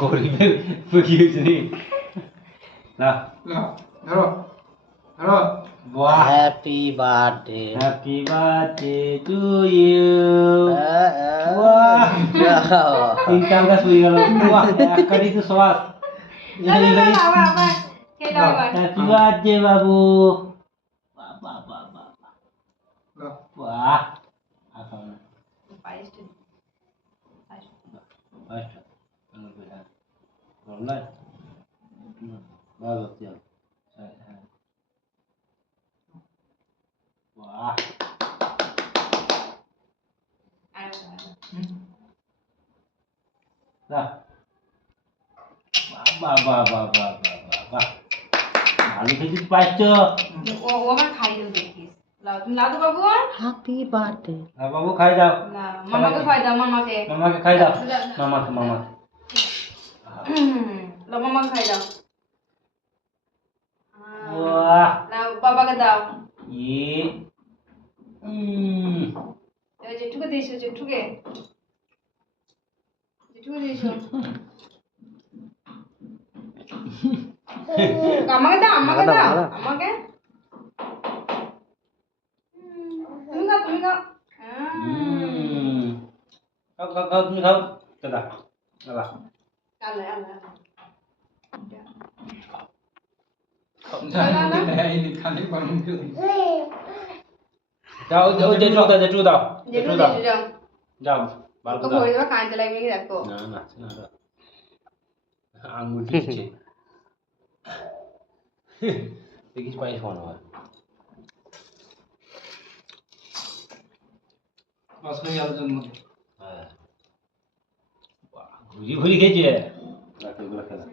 গরিবের কি হয়েছে রে না না ধরো ধরো বাহ happy birthday happy birthday to you বাহ তিনটা গাছ হয়ে গেল বাহ এক কাটি তো সবাস হ্যাপি বার্থডে বাবু বাহ বাহ বাহ বাহ বাহ আসো না ফার্স্ট রলাই বাহ বাহ বাহ বাহ বাহ বাহ বাহ বাহ বাহ বাহ ভালো খেতে পাইছ ও আমার খাইও দেখিস লাও তুমি লাও তো বাবু হ্যাপি বার্থডে আর বাবু খাই দাও না মামাকে খাই দাও মামাকে মামাকে খাই দাও মামাকে মামাকে লাও মামাকে খাই দাও বাহ লাও বাবাকে দাও ये এই যেটুকু দিয়েছো যেটুকু দিয়েছো আমাকে দাও আমাকে তুমি খাও खाओ तुम खाओ चला चला আল্লাহ খালি বারণ করে जाओ जाओ जेटू दाओ যেটুকু দিয়েছো যাও जाओ बाल তো को दाओ ভরে দেবা কাঁচা লাগবে কি দেখো ना ना ना आंगुर पीछे देखिस पाइस फोन है অসহায় আর জন্য हां वाह घुरी घुरी खेचे रख ले खेला